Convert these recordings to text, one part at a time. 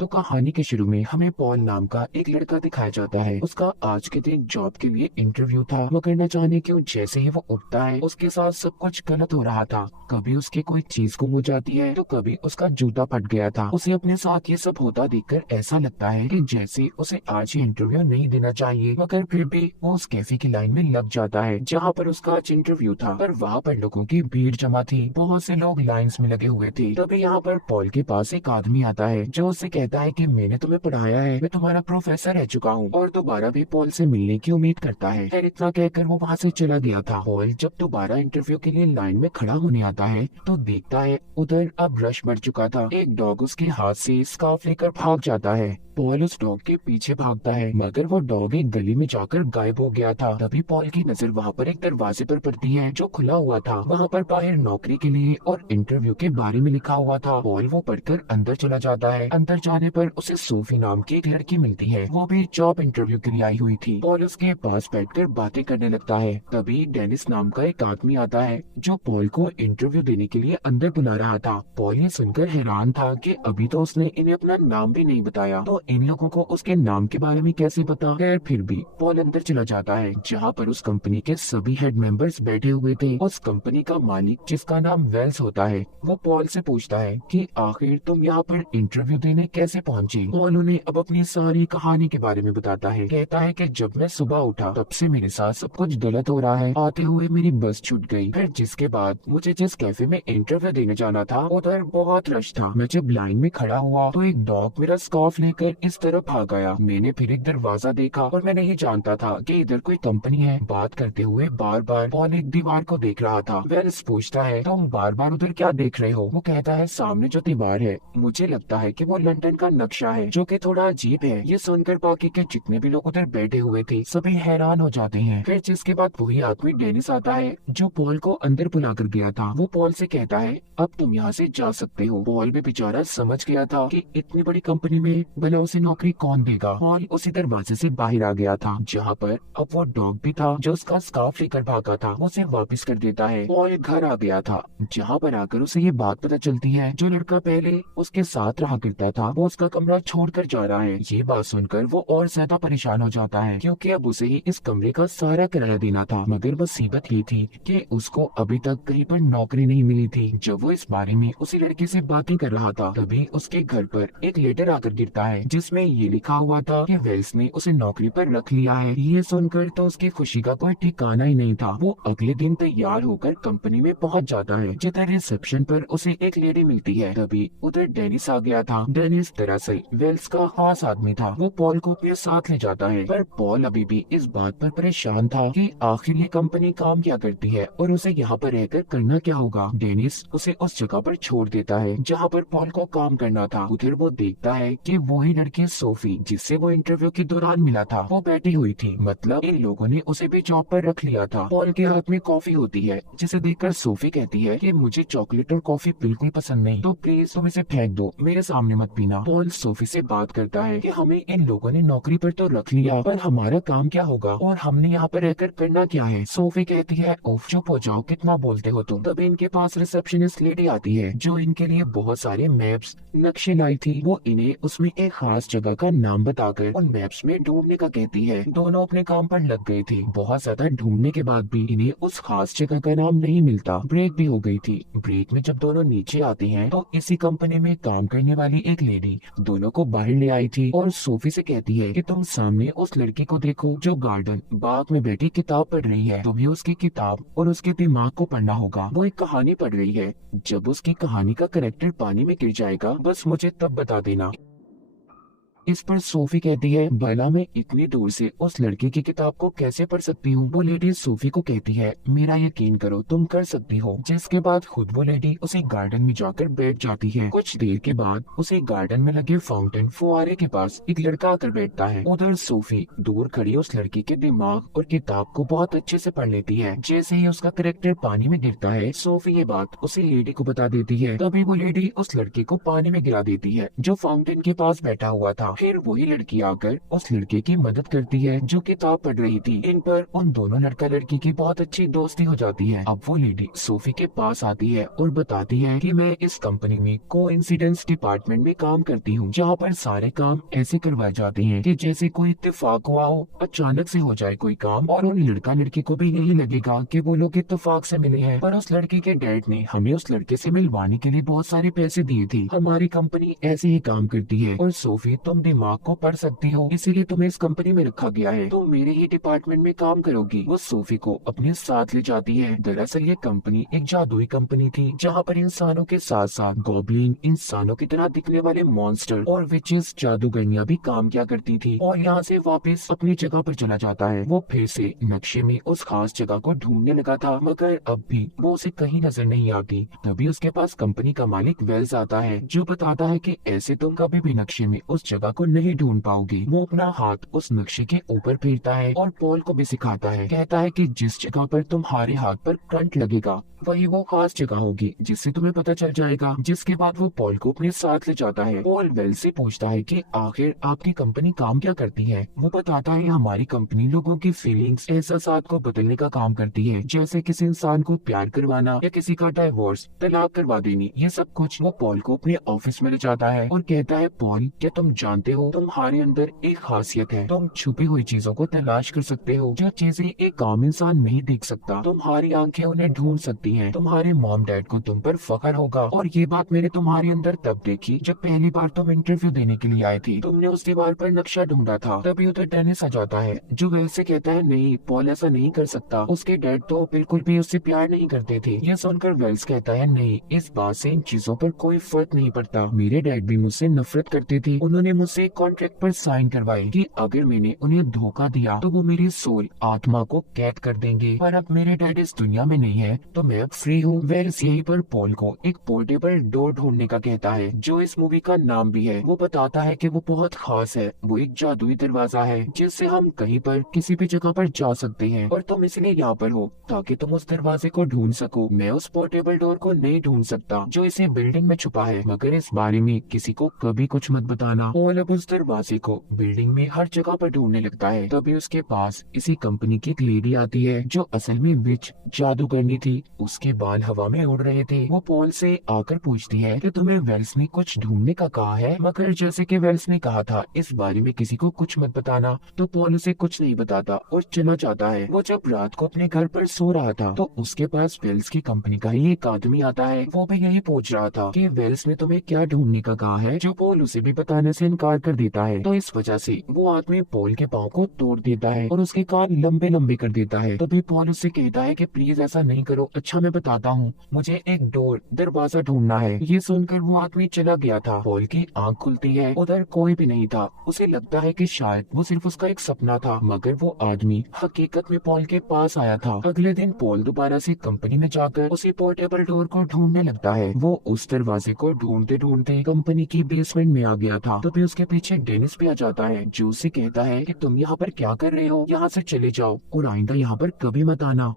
तो कहानी के शुरू में हमें पॉल नाम का एक लड़का दिखाया जाता है। उसका आज के दिन जॉब के लिए इंटरव्यू था, मगर न जाने क्यों जैसे ही वो उठता है उसके साथ सब कुछ गलत हो रहा था। कभी उसके कोई चीज गुम हो जाती है तो कभी उसका जूता फट गया था। उसे अपने साथ ये सब होता देखकर ऐसा लगता है कि जैसे उसे आज ही इंटरव्यू नहीं देना चाहिए, मगर फिर भी वो उस कैफे की लाइन में लग जाता है जहाँ पर उसका आज इंटरव्यू था। पर वहाँ पर लोगों की भीड़ जमा थी, बहुत से लोग लाइंस में लगे हुए थे। तभी यहाँ पर पॉल के पास एक आदमी आता है जो उससे कहता है कि मैंने तुम्हें पढ़ाया है, मैं तुम्हारा प्रोफेसर रह चुका हूँ, और दोबारा भी पॉल से मिलने की उम्मीद करता है। खैर इतना कहकर वो वहाँ से चला गया था। पॉल जब दोबारा इंटरव्यू के लिए लाइन में खड़ा होने आता है तो देखता है उधर अब रश बढ़ चुका था। एक डॉग उसके हाथ से स्कार्फ लेकर भाग जाता है। पॉल उस डॉग के पीछे भागता है, मगर वो डॉग एक गली में जाकर गायब हो गया था। तभी पॉल की नजर वहाँ पर एक दरवाजे पर पड़ती है जो खुला हुआ था। वहाँ पर बाहर नौकरी के लिए और इंटरव्यू के बारे में लिखा हुआ था। पॉल वो पढ़कर अंदर चला जाता है। अंदर जाने पर उसे सोफी नाम की एक लड़की मिलती है, वो भी जॉब इंटरव्यू के लिए आई हुई थी। पॉल उसके पास बैठकर बातें करने लगता है। तभी डेनिस नाम का एक आदमी आता है जो पॉल को इंटरव्यू देने के लिए अंदर बुला रहा था। पॉल ये सुनकर हैरान था कि अभी तो उसने इन्हें अपना नाम भी नहीं बताया, तो इन लोगों को उसके नाम के बारे में कैसे पता। खैर फिर भी पॉल अंदर चला जाता है जहाँ पर उस कंपनी के सभी हेड मेंबर्स बैठे हुए थे। उस कंपनी का मालिक जिसका नाम वेल्स होता है वो पॉल से पूछता है कि आखिर तुम यहाँ पर इंटरव्यू देने कैसे पहुँचे। पॉल उन्हें अब अपनी सारी कहानी के बारे में बताता है। कहता है कि जब मैं सुबह उठा तब से मेरे साथ सब कुछ गलत हो रहा है। आते हुए मेरी बस छूट गई, फिर जिसके बाद मुझे जिस कैफे में इंटरव्यू देने जाना था उधर बहुत रश था। मैं जब लाइन में खड़ा हुआ तो एक डॉग मेरा स्कार्फ लेकर इस तरफ भाग गया। मैंने फिर एक दरवाजा देखा और मैं नहीं जानता था कि इधर कोई कंपनी है। बात करते हुए बार बार पॉल एक दीवार को देख रहा था। वेल्स पूछता है तुम बार बार उधर क्या देख रहे हो। वो कहता है सामने जो दीवार है मुझे लगता है कि वो लंदन का नक्शा है, जो कि थोड़ा अजीब है। ये सुनकर बाकी के जितने भी लोग उधर बैठे हुए थे सभी हैरान हो जाते हैं। फिर जिसके बाद वही आदमी डेनिस आता है जो पॉल को अंदर बुला कर गया था। वो पॉल से कहता है अब तुम यहाँ से जा सकते हो। पॉल भी बेचारा समझ गया था कि इतनी बड़ी कंपनी में भला उसे नौकरी कौन देगा। पॉल उसी दरवाजे से बाहर आ गया था जहाँ पर अब वो डॉग भी था जो उसका स्कार्फ लेकर भागा था। वो उसे वापस कर देता है। पॉल घर आ गया था जहाँ पर आकर उसे ये बात पता चलती है जो लड़का पहले उसके साथ रहा करता था वो उसका कमरा छोड़कर जा रहा है। ये बात सुनकर वो और ज्यादा परेशान हो जाता है क्योंकि अब उसे ही इस कमरे का सारा किराया देना था। मगर मुसीबत ये थी कि उसको अभी तक कहीं पर नौकरी नहीं मिली थी। जब वो इस बारे में उसी लड़के से बातें कर रहा था तभी उसके घर पर एक लेटर आकर गिरता है जिसमें ये लिखा हुआ था कि वेल्स ने उसे नौकरी पर रख लिया है। ये सुनकर तो उसकी खुशी का कोई ठिकाना ही नहीं था। वो अगले दिन तैयार होकर कंपनी में पहुंच जाता है। जिधर रिसेप्शन पर उसे एक लेडी मिलती है तभी उधर डेनिस आ गया था। डेनिस दरअसल वेल्स का खास आदमी था। वो पॉल को अपने साथ ले जाता है, पर पॉल अभी भी इस बात पर परेशान था कि आखिर ये कंपनी काम क्या करती है और उसे यहाँ पर रहकर करना क्या होगा। डेनिस उसे उस जगह पर छोड़ देता है जहाँ पर पॉल को काम करना था। उधर वो देखता है कि वही लड़की सोफी जिससे वो इंटरव्यू के दौरान मिला था वो बैठी हुई थी। मतलब इन लोगों ने उसे भी जॉब पर रख लिया था। पॉल के हाथ में कॉफी होती है जिसे देखकर सोफी कहती है कि मुझे चॉकलेट और कॉफी बिल्कुल पसंद नहीं, तो प्लीज तुम इसे फेंक दो, मेरे सामने मत पीना। पॉल सोफी से बात करता है कि हमें इन लोगों ने नौकरी पर तो रख लिया, पर हमारा काम क्या होगा और हमने यहाँ पर रहकर करना क्या है। सोफी कहती है ओफ चुप हो जाओ, कितना बोलते हो तुम। तब इनके पास रिसेप्शनिस्ट लेडी आती है जो इनके लिए बहुत सारे मैप्स नक्शे लाई थी। वो इन्हें उसमें एक खास जगह का नाम बताकर उन मैप्स में ढूंढने का कहती है। दोनों अपने काम पर लग गए थे। बहुत ज्यादा ढूंढने के बाद भी इन्हें उस खास जगह का नाम नहीं मिलता। ब्रेक भी हो गई थी। ब्रेक में जब दोनों नीचे आते हैं तो इसी कंपनी में काम करने वाली एक लेडी दोनों को बाहर ले आई थी और सोफी से कहती है कि तुम सामने उस लड़की को देखो जो गार्डन बाग में बैठी किताब पढ़ रही है। तुम्हें उसकी किताब और उसके दिमाग को पढ़ना होगा। वो एक कहानी पढ़ रही है। जब उसकी कहानी का कैरेक्टर पानी में गिर जाएगा बस मुझे तब बता देना। इस पर सोफी कहती है भला मैं इतनी दूर से उस लड़के की किताब को कैसे पढ़ सकती हूँ। वो लेडी सोफी को कहती है मेरा यकीन करो तुम कर सकती हो। जिसके बाद खुद वो लेडी उसे गार्डन में जाकर बैठ जाती है। कुछ देर के बाद उसे गार्डन में लगे फाउंटेन फुआरे के पास एक लड़का आकर बैठता है। उधर सोफी दूर खड़ी उस लड़की के दिमाग और किताब को बहुत अच्छे से पढ़ लेती है। जैसे ही उसका कैरेक्टर पानी में गिरता है सोफी ये बात उसी लेडी को बता देती है। तभी वो लेडी उस लड़के को पानी में गिरा देती है जो फाउंटेन के पास बैठा हुआ था। था। फिर वही लड़की आकर उस लड़के की मदद करती है जो किताब पढ़ रही थी। इन पर उन दोनों लड़का लड़की की बहुत अच्छी दोस्ती हो जाती है। अब वो लेडी सोफी के पास आती है और बताती है कि मैं इस कंपनी में कोइंसिडेंस डिपार्टमेंट में काम करती हूँ, जहाँ पर सारे काम ऐसे करवाए जाते हैं कि जैसे कोई इत्तेफाक हुआ हो, अचानक से हो जाए कोई काम और उन लड़का लड़की को भी यही लगेगा कि वो लोग इत्तेफाक से मिले हैं। पर उस लड़के के डैड ने हमें उस लड़के से मिलवाने के लिए बहुत सारे पैसे दिए थे। हमारी कंपनी ऐसे ही काम करती है और सोफी तुम दिमाग को पढ़ सकती हो, इसीलिए तुम्हें इस कंपनी में रखा गया है, तुम मेरे ही डिपार्टमेंट में काम करोगी। वो सोफी को अपने साथ ले जाती है। दरअसल ये कंपनी एक जादुई कंपनी थी जहाँ पर इंसानों के साथ साथ गॉब्लिन, इंसानों की तरह दिखने वाले मॉन्स्टर और विचेस, जादूगरनियां भी काम किया करती थी। और यहाँ से वापस अपनी जगह पर चला जाता है। वो फिर से नक्शे में उस खास जगह को ढूंढने लगा था, मगर अब भी वो उसे कहीं नजर नहीं आती। तभी उसके पास कंपनी का मालिक वेल्स आता है जो बताता है कि ऐसे तुम कभी भी नक्शे में उस जगह को नहीं ढूंढ पाओगे। वो अपना हाथ उस नक्शे के ऊपर फेरता है और पॉल को भी सिखाता है। कहता है कि जिस जगह पर तुम्हारे हाथ पर करंट लगेगा वही वो खास जगह होगी जिससे तुम्हें पता चल जाएगा। जिसके बाद वो पॉल को अपने साथ ले जाता है। पॉल वेल से पूछता है कि आखिर आपकी कंपनी काम क्या करती है। वो बताता है हमारी कंपनी लोगों की फीलिंग्स, एहसासात को बदलने का काम करती है, जैसे किसी इंसान को प्यार करवाना या किसी का डाइवोर्स, तलाक करवा देनी, ये सब कुछ। वो पॉल को अपने ऑफिस में ले जाता है और कहता है पॉल, क्या तुम जानते हो तुम्हारे अंदर एक खासियत है, तुम छुपी हुई चीजों को तलाश कर सकते हो जो चीजें एक आम इंसान नहीं देख सकता। तुम्हारी आंखें उन्हें ढूंढ सकती हैं। तुम्हारे मॉम डैड को तुम पर फख्र होगा। और ये बात मैंने तुम्हारे अंदर तब देखी जब पहली बार तुम इंटरव्यू देने के लिए आए थे। तुमने उस दीवार पर नक्शा ढूंढा था। तभी उधर डेनिस आ जाता है जो वेल से कहता है नहीं, पॉल ऐसा नहीं कर सकता, उसके डैड तो बिल्कुल भी उससे प्यार नहीं करते थे। यह सुनकर वेल्स कहता है नहीं, इस बात से इन चीजों पर कोई फर्क नहीं पड़ता। मेरे डैड भी मुझसे नफरत करते थे। उन्होंने मुझसे एक कॉन्ट्रैक्ट पर साइन करवाए कि अगर मैंने उन्हें धोखा दिया तो वो मेरी सोल, आत्मा को कैद कर देंगे। पर अब मेरे डैड इस दुनिया में नहीं है तो मैं अब फ्री हूँ। वेल्स यहीं पर पॉल को एक पोर्टेबल डोर ढूंढने का कहता है जो इस मूवी का नाम भी है। वो बताता है कि वो बहुत खास है, वो एक जादुई दरवाजा है जिससे हम कहीं पर किसी भी जगह पर जा सकते हैं और तुम इसलिए यहाँ पर हो ताकि तुम उस दरवाजे को ढूंढ सको। मैं उस पोर्टेबल डोर को नहीं ढूंढ सकता जो इसे बिल्डिंग में छुपा है, मगर इस बारे में किसी को कभी कुछ मत बताना। पॉल अब उस दरवाजे को बिल्डिंग में हर जगह पर ढूंढने लगता है। तभी उसके पास इसी कंपनी की एक लेडी आती है जो असल में विच, जादूगरनी थी। उसके बाल हवा में उड़ रहे थे। वो पॉल से आकर पूछती है कि तुम्हें वेल्स ने कुछ ढूंढने का कहा है, मगर जैसे कि वेल्स ने कहा था इस बारे में किसी को कुछ मत बताना, तो पॉल उसे कुछ नहीं बताता और चला जाता है। वो जब रात को अपने घर पर सो रहा था तो उसके पास वेल्स की कंपनी का ही एक आदमी आता है। वो भी यही पूछ रहा था कि वेल्स ने तुम्हें क्या ढूंढने का कहा है, जो पॉल उसे भी बताने से इनकार कर देता है। तो इस वजह से वो आदमी पॉल के पाँव को तोड़ देता है और उसके कान लंबे लंबे कर देता है। तभी पॉल उससे कहता है कि प्लीज ऐसा नहीं करो, अच्छा मैं बताता हूँ, मुझे एक डोर, दरवाजा ढूंढना है। ये सुनकर वो आदमी चला गया था। पॉल की आंख खुलती है, उधर कोई भी नहीं था। उसे लगता है कि शायद वो सिर्फ उसका एक सपना था, मगर वो आदमी हकीकत में पॉल के पास आया था। अगले दिन पॉल दोबारा से कंपनी में जाकर उसी पोर्टेबल डोर को ढूंढने लगता है। वो उस दरवाजे को ढूंढते ढूंढते कंपनी की बेसमेंट में आ गया था। तभी उसके पीछे डेनिस भी आ जाता है जो उसे कहता है कि तुम यहाँ पर क्या कर रहे हो, यहाँ से चले जाओ और आइंदा यहाँ पर कभी मत आना।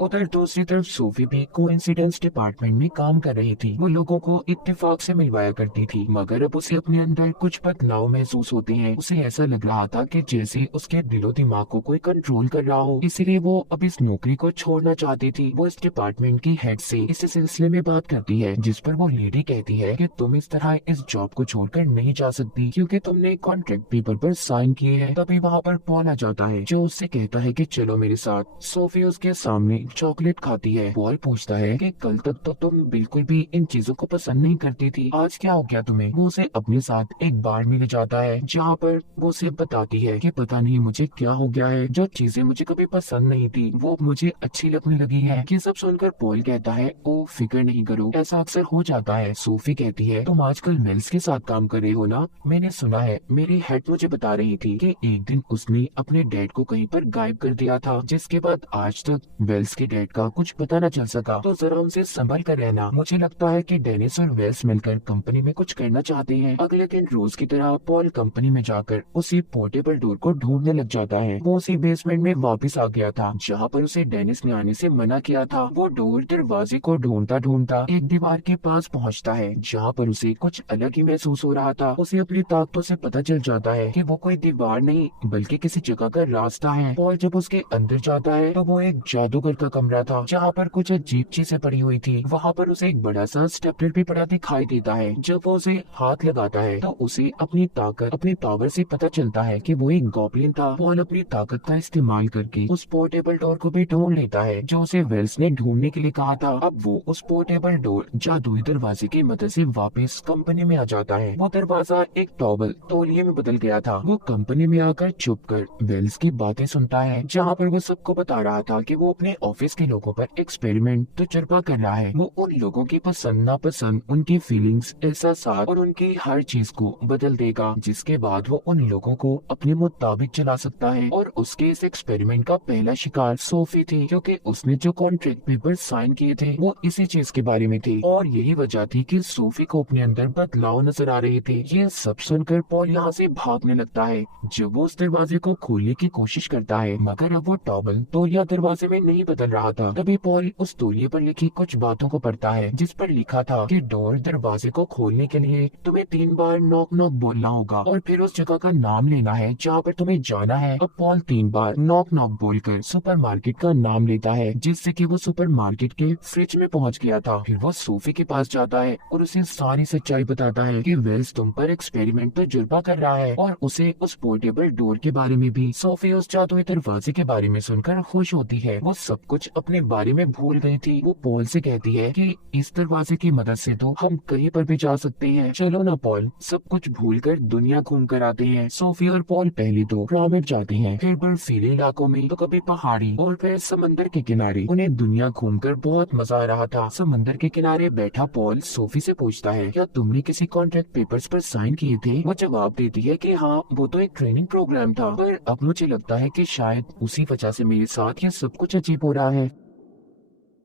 उधर दूसरी तरफ सोफी भी कोइंसिडेंस डिपार्टमेंट में काम कर रही थी। वो लोगों को इत्तेफाक से मिलवाया करती थी, मगर अब उसे अपने अंदर कुछ बदलाव महसूस होते हैं। उसे ऐसा लग रहा था कि जैसे उसके दिलो दिमाग को कोई कंट्रोल कर रहा हो, इसीलिए वो अब इस नौकरी को छोड़ना चाहती थी। वो इस डिपार्टमेंट की हेड से इस सिलसिले में बात करती है, जिस पर वो लेडी कहती है कि तुम इस तरह इस जॉब को छोड़कर नहीं जा सकती क्योंकि तुमने कॉन्ट्रैक्ट पेपर पर साइन किए हैं। तभी वहाँ पर पॉल आ जाता है जो उससे कहता है कि चलो मेरे साथ। सोफी उसके सामने चॉकलेट खाती है। पॉल पूछता है कि कल तक तो तुम बिल्कुल भी इन चीजों को पसंद नहीं करती थी, आज क्या हो गया तुम्हें। वो उसे अपने साथ एक बार में ले जाता है जहाँ पर वो उसे बताती है कि पता नहीं मुझे क्या हो गया है, जो चीजें मुझे कभी पसंद नहीं थी वो मुझे अच्छी लगने लगी है। ये सब सुनकर पॉल कहता है ओ फिक्र नहीं करो, ऐसा अक्सर हो जाता है। सोफी कहती है तुम आजकल वेल्स के साथ काम कर रहे हो ना, मैंने सुना है, मेरी हेड मुझे बता रही थी कि एक दिन उसने अपने डैड को कहीं पर गायब कर दिया था, जिसके बाद आज तक वेल्स के डैड का कुछ पता न चल सका, तो जरा उनसे संभल कर रहना। मुझे लगता है कि डेनिस और वेल्स मिलकर कंपनी में कुछ करना चाहते हैं। अगले दिन रोज की तरह पॉल कंपनी में जाकर उसी पोर्टेबल डोर को ढूंढने लग जाता है। वो उसी बेसमेंट में वापस आ गया था जहाँ पर उसे डेनिस ने आने से मना किया था। वो डोर दरवाजे को ढूंढता ढूंढता एक दीवार के पास पहुँचता है जहाँ पर उसे कुछ अलग ही महसूस हो रहा था। उसे अपनी ताकतों से पता चल जाता है कि वो कोई दीवार नहीं बल्कि किसी जगह का रास्ता है। पॉल जब उसके अंदर जाता है तो वो एक जादूगर का कमरा था जहाँ पर कुछ अजीब चीजें पड़ी हुई थी। वहाँ पर उसे एक बड़ा सा स्टेपलर भी पड़ा दिखाई देता है। जब वो उसे हाथ लगाता है तो उसे अपनी ताकत, अपनी पावर से पता चलता है कि वो एक गॉब्लिन था। पॉल अपनी ताकत का इस्तेमाल करके उस पोर्टेबल डोर को भी ढूंढ लेता है जो उसे वेल्स ने ढूंढने के लिए कहा था। अब वो उस पोर्टेबल डोर जादुई दरवाजे की मदद से वापस कंपनी में आ जाता है। वो दरवाजा एक टॉवल तौलिए में बदल गया था। वो कंपनी में आकर चुप कर वेल्स की बातें सुनता है जहाँ पर वो सबको बता रहा था कि वो अपने ऑफिस के लोगों पर एक्सपेरिमेंट तजुर्बा कर रहा है। वो उन लोगों की पसंद नापसंद, उनकी फीलिंग्स, एहसासात और उनकी हर चीज को बदल देगा, जिसके बाद वो उन लोगों को अपने मुताबिक चला सकता है। और उसके इस एक्सपेरिमेंट का पहला शिकार सोफी थी क्योंकि उसने जो कॉन्ट्रैक्ट पेपर साइन किए थे वो इसी चीज के बारे में थे और यही वजह थी कि सोफी को अपने अंदर बदलाव नजर आ रहे थे। ये सब सुनकर पॉल यहाँ से भागने लगता है जब वो उस दरवाजे को खोलने की कोशिश करता है, मगर अब वो टॉवल तौलिया दरवाजे में नहीं बदल रहा था। तभी पॉल उस तौलिए पर लिखी कुछ बातों को पढ़ता है जिस पर लिखा था कि डोर दरवाजे को खोलने के लिए तुम्हें 3 बार नॉक नॉक बोलना होगा और फिर उस जगह का नाम लेना है जहाँ पर तुम्हें जाना है। अब पॉल 3 बार नॉक नॉक बोलकर सुपरमार्केट का नाम लेता है जिससे कि वो सुपरमार्केट के फ्रिज में पहुँच गया था। फिर वो सोफी के पास जाता है और उसे सारी सच्चाई बताता है कि वेल्स तुम पर एक्सपेरिमेंट तजुर्बा कर रहा है और उसे उस पोर्टेबल डोर के बारे में भी। सोफी उस जादुई दरवाजे के बारे में सुनकर खुश होती है। वो सब कुछ अपने बारे में भूल गई थी। वो पॉल से कहती है कि इस दरवाजे की मदद से तो हम कहीं पर भी जा सकते हैं। चलो ना पॉल, सब कुछ भूलकर दुनिया घूम कर आते हैं। सोफी और पॉल पहले तो पिरामिड जाते हैं, फिर बर्फीले इलाकों में, तो कभी पहाड़ी और फिर समंदर के किनारे। उन्हें दुनिया घूमकर बहुत मजा आ रहा था। समंदर के किनारे बैठा पॉल सोफी से पूछता है, क्या तुमने किसी कॉन्ट्रैक्ट पेपर्स पर साइन किए थे? वो जवाब देती है कि हाँ, वो तो एक ट्रेनिंग प्रोग्राम था, पर अब मुझे लगता है कि शायद उसी वजह से मेरे साथ ये सब कुछ अजीब हो रहा है।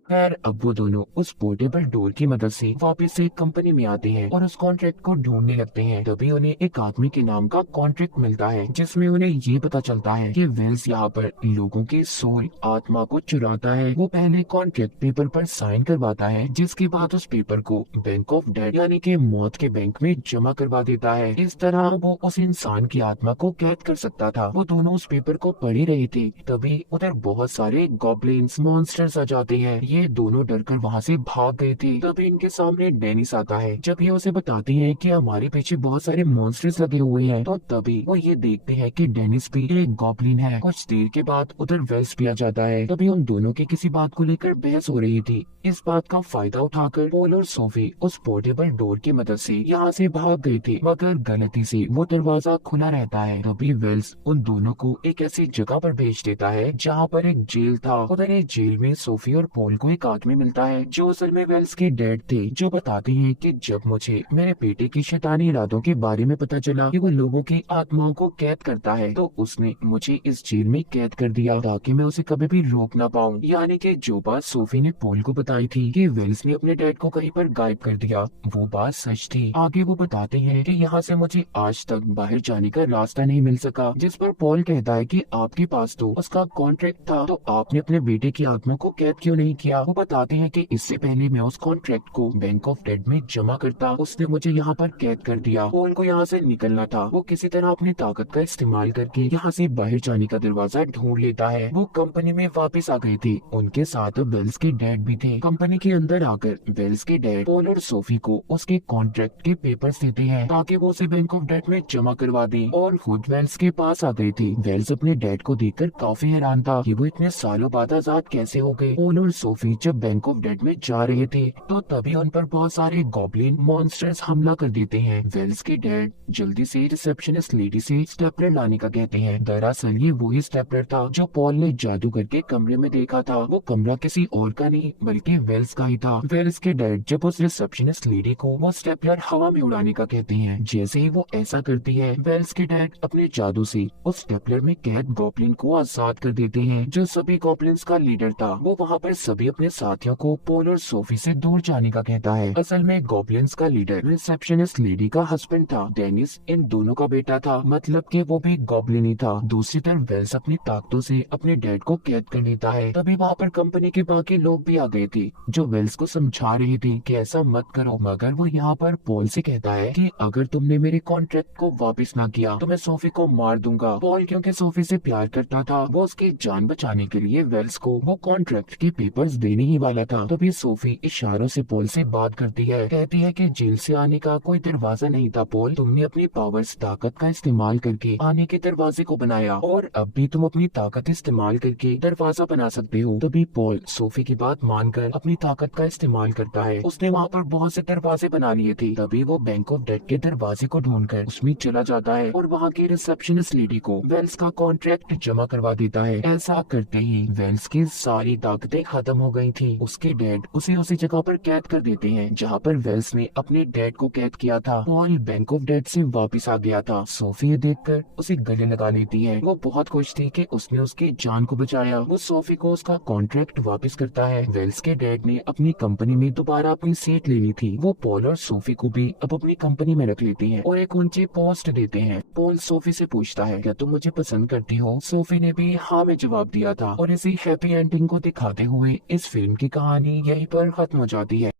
खैर, अब वो दोनों उस पोर्टेबल डोर की मदद से वापस से कंपनी में आते हैं और उस कॉन्ट्रैक्ट को ढूंढने लगते हैं। तभी उन्हें एक आदमी के नाम का कॉन्ट्रैक्ट मिलता है जिसमें उन्हें ये पता चलता है कि वेल्स यहाँ पर लोगों की सोल, आत्मा को चुराता है। वो पहले कॉन्ट्रैक्ट पेपर पर साइन करवाता है जिसके बाद उस पेपर को बैंक ऑफ डेड यानी कि मौत के बैंक में जमा करवा देता है। इस तरह वो उस इंसान की आत्मा को कैद कर सकता था। वो दोनों उस पेपर को पढ़ ही रहे थे, तभी उधर बहुत सारे गॉब्लिन्स, मॉन्स्टर्स आ जाते हैं। ये दोनों डरकर वहाँ से भाग गए थे। तभी इनके सामने डेनिस आता है। जब ये उसे बताती है कि हमारे पीछे बहुत सारे मॉन्स्टर्स लगे हुए हैं, तो तभी वो ये देखते हैं कि डेनिस भी एक गॉब्लिन है। कुछ देर के बाद उधर वेल्स भी आ जाता है। तभी उन दोनों की किसी बात को लेकर बहस हो रही थी। इस बात का फायदा उठाकर पॉल और सोफी उस पोर्टेबल डोर की मदद से यहाँ से भाग गए थे, मगर गलती से वो दरवाजा खुला रहता है। तभी वेल्स उन दोनों को एक ऐसी जगह पर भेज देता है जहाँ पर एक जेल था। उधर एक जेल में सोफी और पॉल को एक आदमी मिलता है जो असल में वेल्स के डैड थे, जो बताते हैं कि जब मुझे मेरे बेटे की शैतानी इरादों के बारे में पता चला कि वो लोगों की आत्माओं को कैद करता है, तो उसने मुझे इस जेल में कैद कर दिया ताकि मैं उसे कभी भी रोक ना पाऊँ। यानी कि जो बात सोफी ने पॉल को बताई थी कि वेल्स ने अपने डैड को कहीं पर गायब कर दिया, वो बात सच थी। आगे वो बताते हैं कि यहाँ से मुझे आज तक बाहर जाने का रास्ता नहीं मिल सका, जिस पर पॉल कहता है कि आपके पास तो उसका कॉन्ट्रैक्ट था, तो आपने अपने बेटे की आत्मा को कैद क्यों नहीं किया? वो बताते हैं कि इससे पहले मैं उस कॉन्ट्रैक्ट को बैंक ऑफ डेड में जमा करता, उसने मुझे यहाँ पर कैद कर दिया। पॉल को यहाँ से निकलना था। वो किसी तरह अपनी ताकत का इस्तेमाल करके यहाँ से बाहर जाने का दरवाजा ढूंढ लेता है। वो कंपनी में वापस आ गए थे। उनके साथ वेल्स के डैड भी थे। कंपनी के अंदर आकर वेल्स के डैड पॉल और सोफी को उसके कॉन्ट्रैक्ट के पेपर्स देते हैं ताकि वो उसे बैंक ऑफ डेड में जमा करवा दें, और खुद वेल्स के पास आ गए थे। वेल्स अपने डैड को देखकर काफी हैरान था कि वो इतने सालों बाद आजाद कैसे हो गए। पॉल और सोफी सोफी जब बैंक ऑफ डेथ में जा रहे थे तो तभी उन पर बहुत सारे गॉब्लिन मॉन्स्टर्स हमला कर देते हैं। वेल्स के डैड जल्दी से रिसेप्शनिस्ट लेडी से स्टेपलर लाने का कहते हैं। दरअसल ये वही स्टेपलर था जो पॉल ने जादू करके कमरे में देखा था। वो कमरा किसी और का नहीं बल्कि वेल्स का ही था। वेल्स के डैड जब उस रिसेप्शनिस्ट लेडी को वो स्टेपलर हवा में उड़ाने का कहते हैं। जैसे ही वो ऐसा करती है वेल्स के डैड अपने जादू से उस स्टेपलर में कैद गॉब्लिन को आजाद कर देते हैं जो सभी गॉब्लिन्स का लीडर था। वो वहाँ पर सभी अपने साथियों को पॉल और सोफी से दूर जाने का कहता है। असल में गॉब्लिन्स का लीडर रिसेप्शनिस्ट लेडी का हस्बैंड था। डेनिस इन दोनों का बेटा था, मतलब कि वो भी गॉब्लिन ही था। दूसरी तरफ वेल्स अपनी ताकतों से अपने डैड को कैद कर लेता है। तभी वहाँ पर कंपनी के बाकी लोग भी आ गए थे जो वेल्स को समझा रहे थे कि ऐसा मत करो, मगर वो यहाँ पर पॉल से कहता है कि अगर तुमने मेरे कॉन्ट्रैक्ट को वापस ना किया तो मैं सोफी को मार दूंगा। पॉल क्योंकि सोफी से प्यार करता था वो उसकी जान बचाने के लिए वेल्स को वो कॉन्ट्रैक्ट के पेपर्स देने ही वाला था। तभी सोफी इशारों से पॉल से बात करती है, कहती है कि जेल से आने का कोई दरवाजा नहीं था पॉल, तुमने अपनी पावर्स ताकत का इस्तेमाल करके आने के दरवाजे को बनाया और अब भी तुम अपनी ताकत इस्तेमाल करके दरवाजा बना सकते हो। तभी पॉल सोफी की बात मानकर अपनी ताकत का इस्तेमाल करता है। उसने वहाँ पर बहुत से दरवाजे बना लिए थे। तभी वो बैंक ऑफ डेथ के दरवाजे को ढूंढकर उसमें चला जाता है और वहाँ की रिसेप्शनिस्ट लेडी को वेल्स का कॉन्ट्रैक्ट जमा करवा देता है। ऐसा करते ही वेल्स की सारी ताकतें खत्म हो गई थी। उसके डैड उसे उसी जगह पर कैद कर देते हैं जहाँ पर वेल्स ने अपने डैड को कैद किया था। पॉल बैंक ऑफ डेथ से वापस आ गया था। सोफी ये देखकर उसे गले लगा लेती है। वो बहुत खुश थी कि उसने उसकी जान को बचाया। वो सोफी को उसका कॉन्ट्रैक्ट वापस करता है। वेल्स के डैड ने अपनी कंपनी में दोबारा अपनी सीट लेनी थी। वो पॉल और सोफी को भी अब अपनी कंपनी में रख लेते हैं और एक ऊंची पोस्ट देते हैं। पॉल सोफी से पूछता है, क्या तुम मुझे पसंद करती हो? सोफी ने भी हाँ में जवाब दिया था और इसी हैप्पी एंडिंग को दिखाते हुए इस फिल्म की कहानी यहीं पर खत्म हो जाती है।